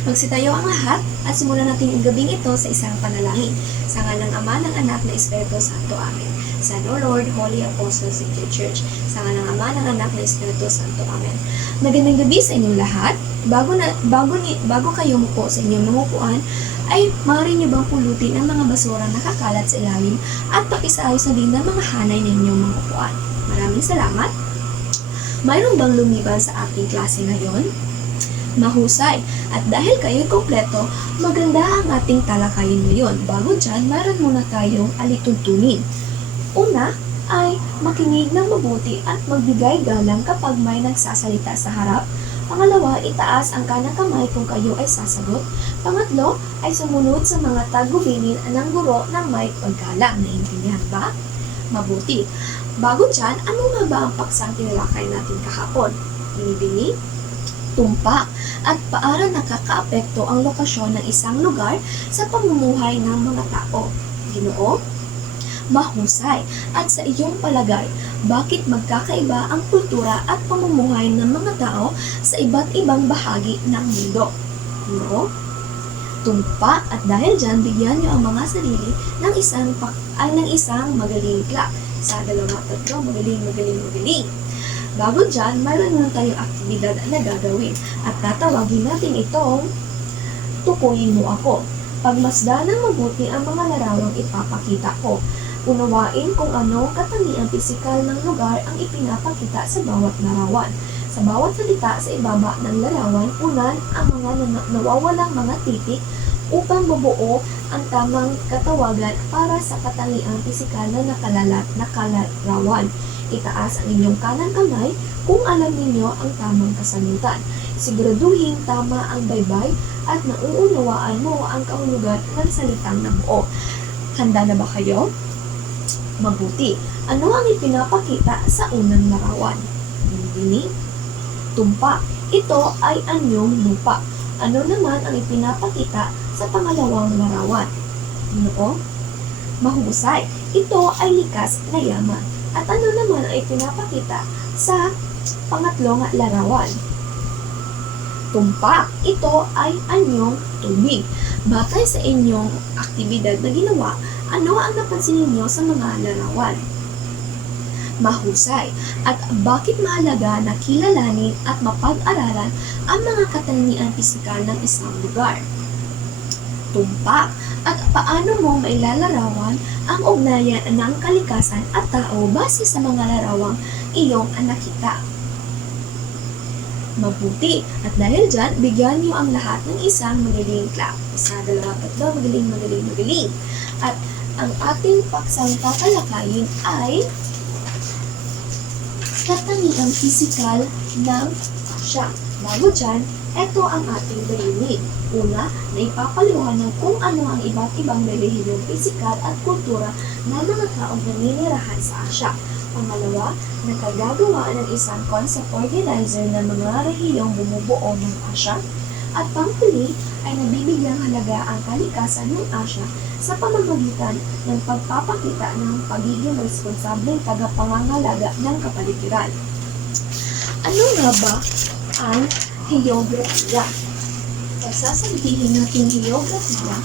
Magsitayo ang lahat at simulan natin ang gabing ito sa isang panalangin. Sa ngalan ng Ama, ng Anak, ng Espiritu Santo. Amen. San O Lord, Holy Apostles of the Church. Sa ngalan ng Ama, ng Anak, ng Espiritu Santo. Amen. Magandang gabi sa inyong lahat. Bago kayo mupo sa inyong mga upuan, ay maaari niyo bang pulutin ang mga basura na nakakalat sa ilalim at pakisaayos na din ng mga hanay ng inyong mga upuan. Maraming salamat. Mayroon bang lumiban sa ating klase ngayon? Mahusay. At dahil kayo'y kompleto, maganda ang ating talakayin ngayon. Bago dyan, mayroon muna tayong alituntunin. Una ay makinig ng mabuti at magbigay galang kapag may nagsasalita sa harap. Pangalawa, itaas ang kanang kamay kung kayo ay sasagot. Pangatlo, ay sumunod sa mga tagubilin ng guro ng may paggalang. Naintindihan ba? Mabuti. Bago dyan, ano nga ba ang paksang tinalakay natin kahapon? Binibini, tumpak, at paano nakakaapekto ang lokasyon ng isang lugar sa pamumuhay ng mga tao. Ginoo? Mahusay. At sa iyong palagay, bakit magkakaiba ang kultura at pamumuhay ng mga tao sa iba't ibang bahagi ng mundo? Ginoo? Tumpak, at dahil dyan, bigyan niyo ang mga sarili ng isang magaling clap. Sa 2, 3, magaling. Bago dyan, mayroon naman tayong aktibidad na gagawin at tatawagin natin itong tukuyin mo ako. Pagmasdan ng mabuti ang mga larawang ipapakita ko. Unawain kung anong katangiang pisikal ng lugar ang ipinapakita sa bawat larawan. Sa bawat salita sa ibaba ng larawan, unan ang mga nawawalang mga titik upang mabuo ang tamang katawagan para sa katangiang pisikal na nakalarawan. Itaas ang inyong kanang kamay kung alam ninyo ang tamang kasagutan. Siguraduhin tama ang baybay at nauunawaan mo ang kahulugan ng salitang nabuo. Handa na ba kayo? Mabuti. Ano ang ipinapakita sa unang larawan? Binibini, tumpa. Ito ay anyong lupa. Ano naman ang ipinapakita sa pangalawang larawan? Ginoo? Mahusay. Ito ay likas na yaman. At ano naman ay pinapakita sa pangatlong larawan? Tumpak. Ito ay anyong tubig. Batay sa inyong aktibidad na ginawa, ano ang napansin ninyo sa mga larawan? Mahusay. At bakit mahalaga na kilalanin at mapag-aralan ang mga katangian pisikal ng isang lugar? Tumpak. At paano mo mailalarawan ang ugnayan ng kalikasan at tao base sa mga larawang iyong nakita? Mabuti. At dahil dyan, bigyan niyo ang lahat ng isang magaling clap. 1, 2, 3, magaling. At ang ating paksang tatalakayin ay katangiang pisikal ng Asya. Bago dyan, ito ang ating bayunin. Una, na ipapaliwanag kung ano ang iba't ibang relihiyong pisikal at kultura ng mga taong naninirahan sa Asya. Pangalawa, nakagagawa ng isang concept organizer ng mga rehiyong bumubuo ng Asya. At panghuli, ay nabibigyang halaga ang kalikasan ng Asya sa pamamagitan ng pagpapakita ng pagiging responsableng tagapangangalaga ng kapaligiran. Ano nga ba ang heografiya? Sasabihin natin heografiya,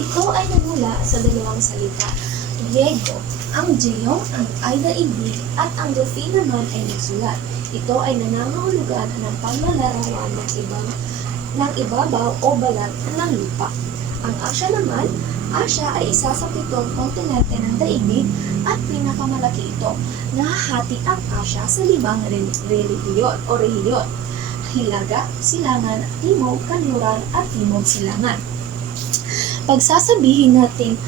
ito ay nagmula sa dalawang salita. Geo, ang geo ay daigdig at ang graphy naman ay nagsulat. Ito ay nangangahulugan ng paglalarawan ng ibabaw o balat ng lupa. Ang Asya naman, Asya ay isa sa 7 kontinente ng daigdig at pinakamalaki ito. Nahahati ang Asya sa 5 rehiyon. Hilaga, Silangan, Timog, Kanluran at Timog Silangan. Pagsasabihin natin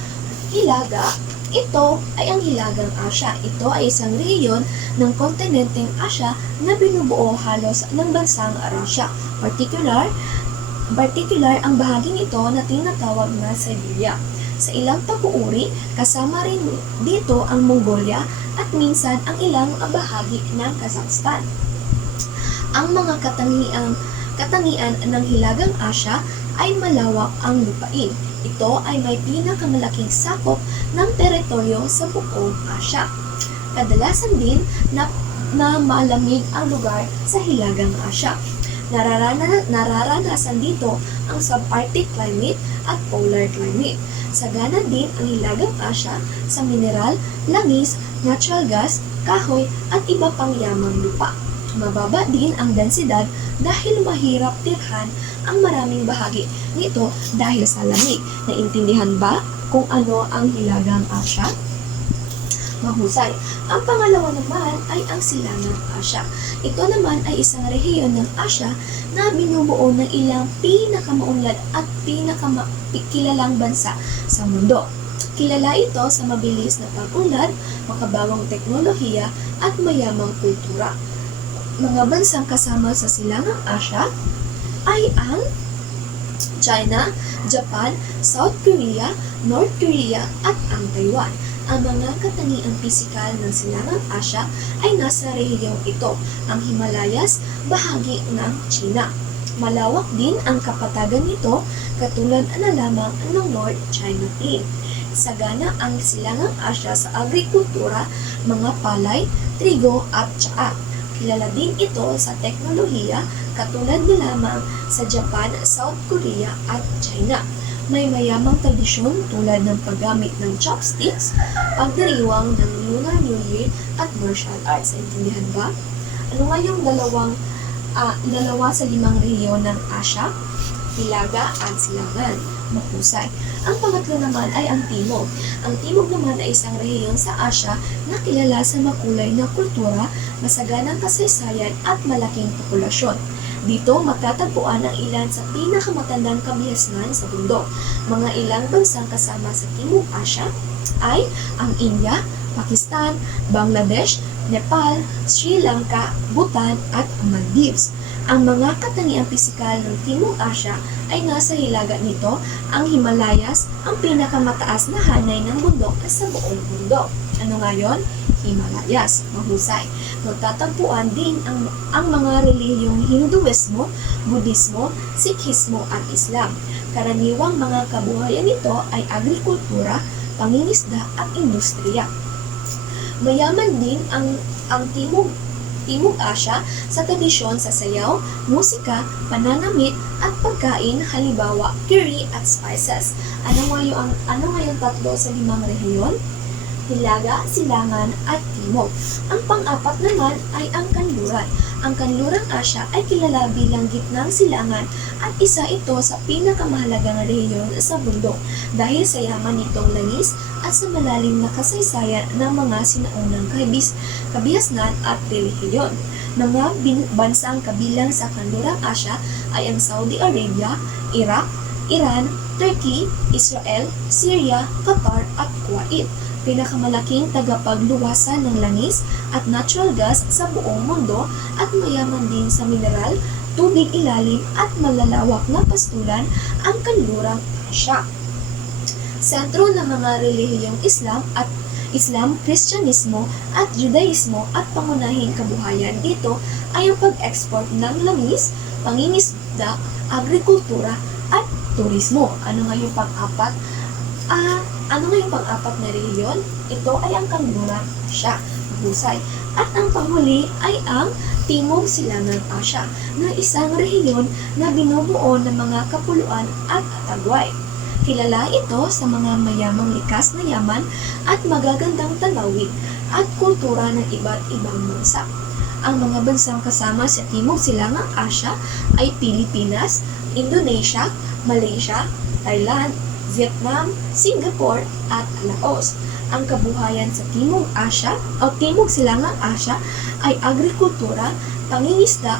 Hilaga, ito ay ang Hilagang Asya. Ito ay isang rehiyon ng kontinenteng Asya na binubuo halos ng bansang Russia. Particular ang bahaging ito na tinatawag na Siberia. Sa ilang pag-uuri, kasama rin dito ang Mongolia at minsan ang ilang bahagi ng Kazakhstan. Ang mga katangian ng Hilagang Asya ay malawak ang lupain. Ito ay may pinakamalaking sakop ng teritoryo sa buong Asya. Kadalasan din na malamig ang lugar sa Hilagang Asya. Nararanasan dito ang subarctic climate at polar climate. Sagana din ang Hilagang Asya sa mineral, langis, natural gas, kahoy at iba pang yamang lupa. Mababa din ang densidad dahil mahirap tirhan ang maraming bahagi nito dahil sa lamig. Naintindihan ba kung ano ang Hilagang Asya? Mahusay. Ang pangalawa naman ay ang Silangang Asya. Ito naman ay isang rehiyon ng Asya na binubuo ng ilang pinakamaunlad at pinakakilalang bansa sa mundo. Kilala ito sa mabilis na pag-unlad, makabagong teknolohiya at mayamang kultura. Mga bansang kasama sa Silangang Asya ay ang China, Japan, South Korea, North Korea at ang Taiwan. Ang mga katangiang pisikal ng Silangang Asya ay nasa rehiyong ito, ang Himalayas, bahagi ng China. Malawak din ang kapatagan nito katulad na lamang ng North China Plain. Sagana ang Silangang Asya sa agrikultura, mga palay, trigo at tsaa. Kilala din ito sa teknolohiya katulad na lamang sa Japan, South Korea at China. May mayamang tradisyon tulad ng paggamit ng chopsticks, pagdiriwang ng Lunar New Year at martial arts. Intindihan ba? Ano nga yung dalawa sa 5 rehiyon ng Asya? Hilaga at Silangan. Mahusay. Ang pangatlo naman ay ang Timog. Ang Timog naman ay isang rehiyon sa Asya na kilala sa makulay na kultura, masaganang kasaysayan at malaking populasyon. Dito matatagpuan ang ilan sa pinakamatandang kabihasnan sa mundo. Mga ilang bansang kasama sa Timog Asya ay ang India, Pakistan, Bangladesh, Nepal, Sri Lanka, Bhutan at Maldives. Ang mga katangiang pisikal ng Timog Asya ay nasa hilaga nito, ang Himalayas, ang pinakamataas na hanay ng bundok sa buong mundo. Ano nga yun? Himalayas. Mahusay. Magtatagpuan din ang mga relihiyong Hinduismo, Budismo, Sikhismo at Islam. Karaniwang mga kabuhayan nito ay agrikultura, pangingisda at industriya. Mayaman din ang Timog Asya sa tradisyon sa sayaw, musika, pananamit at pagkain, halimbawa curry at spices. Ano nga yung tatlo sa 5 rehiyon? Hilaga, Silangan at Timog. Ang pang-apat naman ay ang Kanluran. Ang Kanlurang Asya ay kilala bilang gitnang silangan at isa ito sa pinakamahalagang rehiyon sa bundok dahil sa yaman nitong langis at sa malalim na kasaysayan ng mga sinaunang kabihasnan at relihiyon. Mga bansang kabilang sa Kanlurang Asya ay ang Saudi Arabia, Iraq, Iran, Turkey, Israel, Syria, Qatar at Kuwait. Pinakamalaking tagapagluwasan ng langis at natural gas sa buong mundo at mayaman din sa mineral, tubig ilalim at malalawak na pastulan ang Kanlurang Asya. Sentro ng mga relihiyong Islam, Kristyanismo at Judaismo at pangunahing kabuhayan dito ay ang pag-export ng langis, pangingisda, agrikultura at turismo. Ano nga yung pang-apat? Na rehiyon? Ito ay ang Kanlurang Asya. Mahusay. At ang panghuli ay ang Timog Silangang Asya na isang rehiyon na binubuo ng mga kapuluan at atagway. Kilala ito sa mga mayamang likas na yaman at magagandang tanawin at kultura ng iba't ibang bansa. Ang mga bansang kasama sa Timog Silangang Asya ay Pilipinas, Indonesia, Malaysia, Thailand, Vietnam, Singapore at Laos. Ang kabuhayan sa Timog Asya o Timog Silangang Asya ay agrikultura, pangingisda,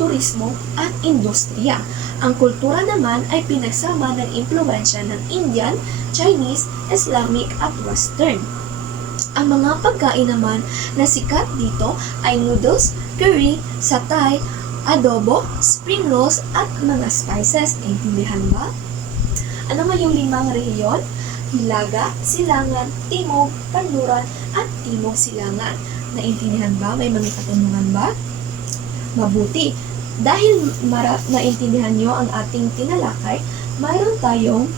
turismo at industriya. Ang kultura naman ay pinagsama ng impluwensya ng Indian, Chinese, Islamic at Western. Ang mga pagkain naman na sikat dito ay noodles, curry, satay, adobo, spring rolls at mga spices. Naintindihan ba? Ano nga yung 5 rehiyon? Hilaga, Silangan, Timog, Kanluran at Timog Silangan. Naintindihan ba? May mga katanungan ba? Mabuti. Dahil naintindihan nyo ang ating tinalakay, mayroon tayong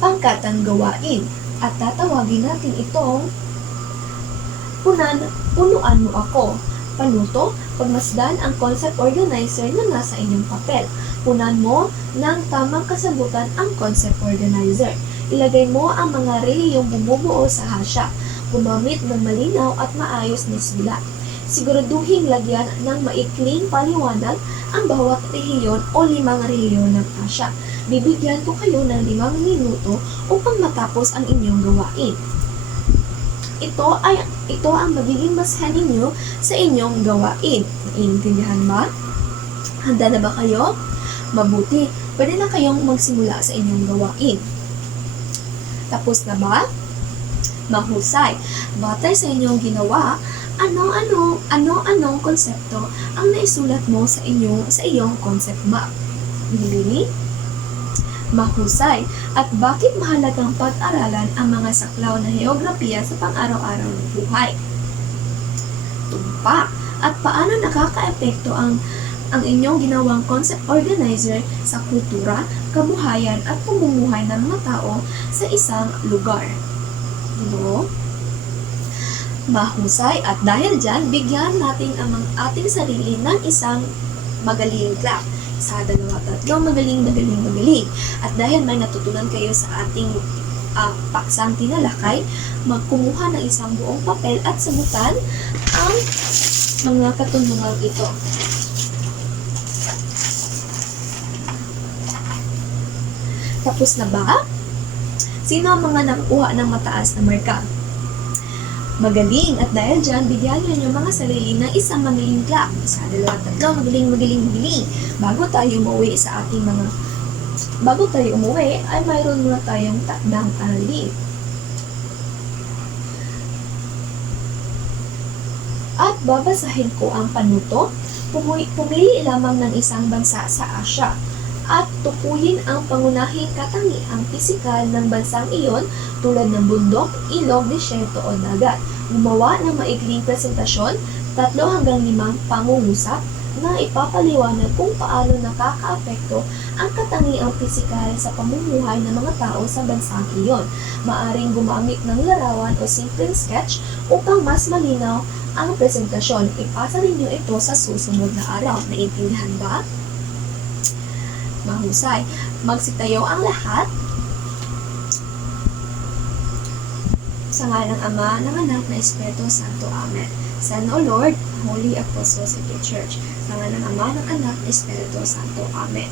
pangkatang gawain at tatawagin natin itong punuan mo ako. Panuto, Pagmasdan ang concept organizer na nasa inyong papel. Punan mo ng tamang kasagutan ang concept organizer. Ilagay mo ang mga reliyong bumubuo sa hasya. Gumamit ng malinaw at maayos na sulat. Siguraduhin lagyan ng maikling paliwanag ang bawat rehiyon o 5 rehiyon ng hasya. Bibigyan ko kayo ng 5 minuto upang matapos ang inyong gawain. Ito ang magiging basehan ninyo sa inyong gawain. Naiintindihan ba? Handa na ba kayo? Mabuti, pwede na kayong magsimula sa inyong gawain. Tapos na ba? Mahusay. Batay sa inyong ginawa, anong konsepto ang naisulat mo sa iyong concept map? Really? Mahusay. At bakit mahalagang pag-aralan ang mga saklaw na heograpiya sa pang-araw-araw ng buhay? Tumpak. At paano nakaka-epekto ang inyong ginawang concept organizer sa kultura, kabuhayan at pamumuhay ng mga tao sa isang lugar? Mahusay. At dahil dyan, bigyan natin ang ating sarili ng isang magaling clap. 1, 2, 3, magaling. At dahil may natutunan kayo sa ating paksang tinalakay, magkumuha ng isang buong papel at sagutan ang mga katanungang ito. Tapos na ba? Sino ang mga nakuha ng mataas na marka? Magaling. At dahil dyan, bigyan nyo yung mga sarili ng isang magaling clap. 1, 2, 3, magaling. Bago tayo umuwi, ay mayroon muna tayong takdang aralin. At babasahin ko ang panuto. Pumili lamang ng isang bansa sa Asya at tukuyin ang pangunahing katangiang pisikal ng bansang iyon tulad ng bundok, ilog, disyerto o dagat. Gumawa ng maikling presentasyon, 3 hanggang 5 pangungusap na ipapaliwanag kung paano nakakaapekto ang katangiang pisikal sa pamumuhay ng mga tao sa bansang iyon. Maaring gumamit ng larawan o simpleng sketch upang mas malinaw ang presentasyon. Ipasa ninyo ito sa susunod na araw. Naiintindihan ba? Mahusay. Magsitayo ang lahat. Sa ngalan ng Ama, ng Anak, na Espiritu Santo. Amen. Sana, O Lord, Holy Apostles of the Church. Sa ngalan ng Ama, ng Anak, na Espiritu Santo. Amen.